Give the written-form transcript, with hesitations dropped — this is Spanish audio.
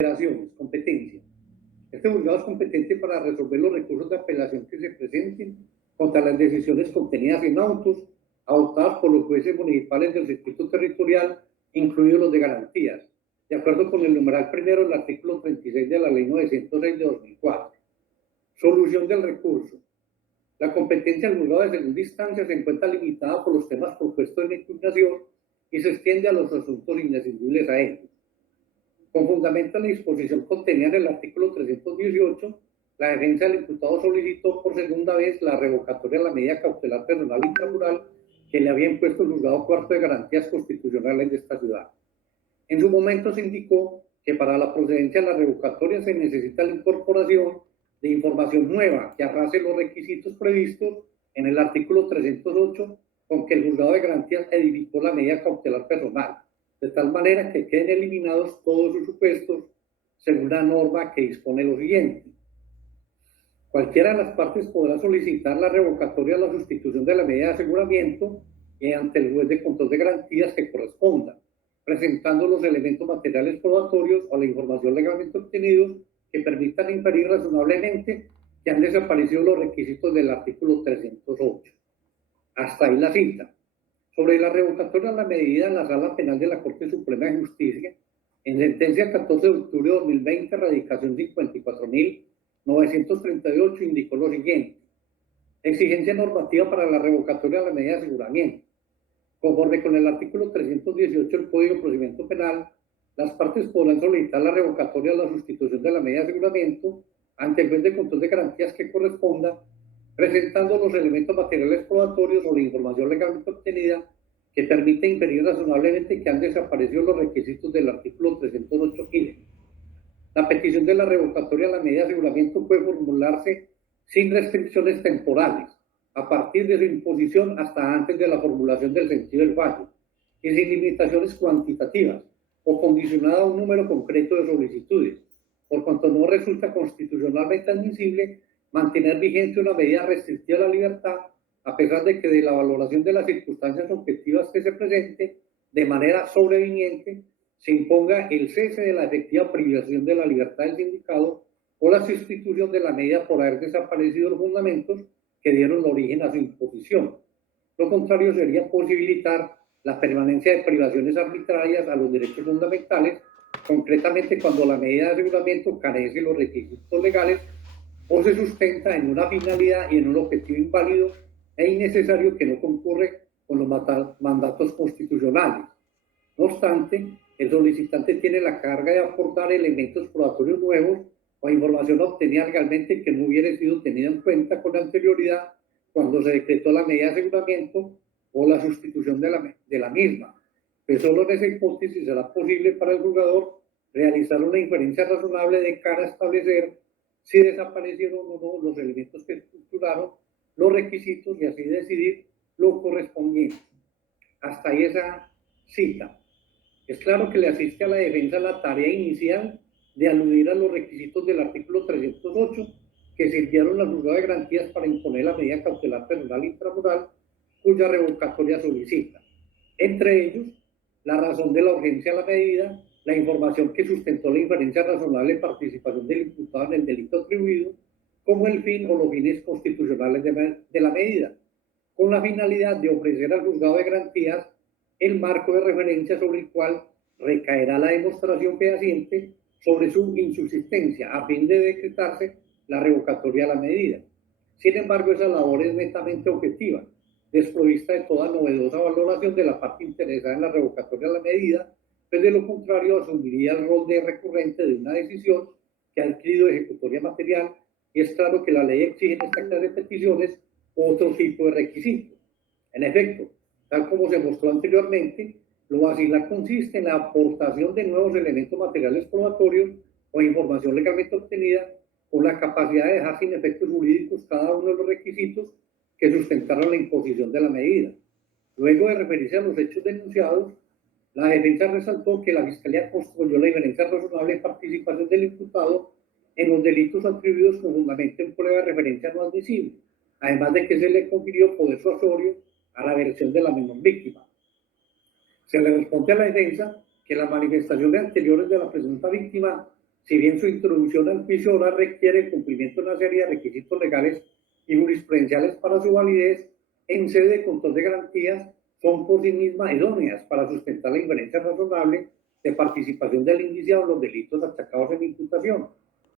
Operaciones, competencia. Este juzgado es competente para resolver los recursos de apelación que se presenten contra las decisiones contenidas en autos adoptadas por los jueces municipales del circuito territorial, incluidos los de garantías, de acuerdo con el numeral primero del artículo 36 de la Ley 906 de 2004. Solución del recurso. La competencia del juzgado de segunda instancia se encuentra limitada por los temas propuestos en la impugnación y se extiende a los asuntos indescindibles a ellos. Con fundamento en la disposición contenida en el artículo 318, la defensa del imputado solicitó por segunda vez la revocatoria de la medida cautelar personal intramural que le había impuesto el juzgado cuarto de garantías constitucionales de esta ciudad. En su momento se indicó que para la procedencia de la revocatoria se necesita la incorporación de información nueva que arrase los requisitos previstos en el artículo 308 con que el juzgado de garantías edificó la medida cautelar personal, de tal manera que queden eliminados todos sus supuestos según la norma que dispone lo siguiente. Cualquiera de las partes podrá solicitar la revocatoria o la sustitución de la medida de aseguramiento ante el juez de control de garantías que corresponda, presentando los elementos materiales probatorios o la información legalmente obtenidos que permitan inferir razonablemente que han desaparecido los requisitos del artículo 308. Hasta ahí la cita. Sobre la revocatoria de la medida en la Sala Penal de la Corte Suprema de Justicia, en sentencia 14 de octubre de 2020, radicación 54.938, indicó lo siguiente. Exigencia normativa para la revocatoria de la medida de aseguramiento. Conforme con el artículo 318 del Código de Procedimiento Penal, las partes podrán solicitar la revocatoria o la sustitución de la medida de aseguramiento ante el juez de control de garantías que corresponda, presentando los elementos materiales probatorios o la información legalmente obtenida que permite inferir razonablemente que han desaparecido los requisitos del artículo 308-15. La petición de la revocatoria de la medida de aseguramiento puede formularse sin restricciones temporales, a partir de su imposición hasta antes de la formulación del sentido del fallo, y sin limitaciones cuantitativas, o condicionada a un número concreto de solicitudes, por cuanto no resulta constitucionalmente admisible mantener vigente una medida restrictiva de la libertad, a pesar de que de la valoración de las circunstancias objetivas que se presente, de manera sobreviniente, se imponga el cese de la efectiva privación de la libertad del sindicado o la sustitución de la medida por haber desaparecido los fundamentos que dieron origen a su imposición. Lo contrario sería posibilitar la permanencia de privaciones arbitrarias a los derechos fundamentales, concretamente cuando la medida de aseguramiento carece de los requisitos legales o se sustenta en una finalidad y en un objetivo inválido e innecesario que no concurre con los mandatos constitucionales. No obstante, el solicitante tiene la carga de aportar elementos probatorios nuevos o información obtenida legalmente que no hubiera sido tenida en cuenta con anterioridad cuando se decretó la medida de aseguramiento o la sustitución de la misma. Pues solo en esa hipótesis será posible para el juzgador realizar una inferencia razonable de cara a establecer si desaparecieron o no los elementos que estructuraron los requisitos y así decidir lo correspondiente. Hasta ahí esa cita. Es claro que le asiste a la defensa la tarea inicial de aludir a los requisitos del artículo 308 que sirvieron al juzgado de garantías para imponer la medida cautelar personal intramural cuya revocatoria solicita. Entre ellos, la razón de la urgencia de la medida, la información que sustentó la inferencia razonable de participación del imputado en el delito atribuido, como el fin o los fines constitucionales de la medida, con la finalidad de ofrecer al juzgado de garantías el marco de referencia sobre el cual recaerá la demostración fehaciente sobre su insubsistencia, a fin de decretarse la revocatoria de la medida. Sin embargo, esa labor es netamente objetiva, desprovista de toda novedosa valoración de la parte interesada en la revocatoria de la medida, pues de lo contrario asumiría el rol de recurrente de una decisión que ha adquirido ejecutoria material, y es claro que la ley exige en esta clase de peticiones otro tipo de requisitos. En efecto, tal como se mostró anteriormente, lo basilar consiste en la aportación de nuevos elementos materiales probatorios o información legalmente obtenida con la capacidad de dejar sin efectos jurídicos cada uno de los requisitos que sustentaron la imposición de la medida. Luego de referirse a los hechos denunciados, la defensa resaltó que la Fiscalía construyó la inferencia razonable de participación del imputado en los delitos atribuidos con fundamento en prueba de referencia no admisible, además de que se le confirió poder suasorio a la versión de la menor víctima. Se le responde a la defensa que las manifestaciones anteriores de la presunta víctima si bien su introducción al juicio oral requiere el cumplimiento de una serie de requisitos legales y jurisprudenciales para su validez, en sede de control de garantías, son por sí mismas idóneas para sustentar la inferencia razonable de participación del indiciado en los delitos achacados en imputación.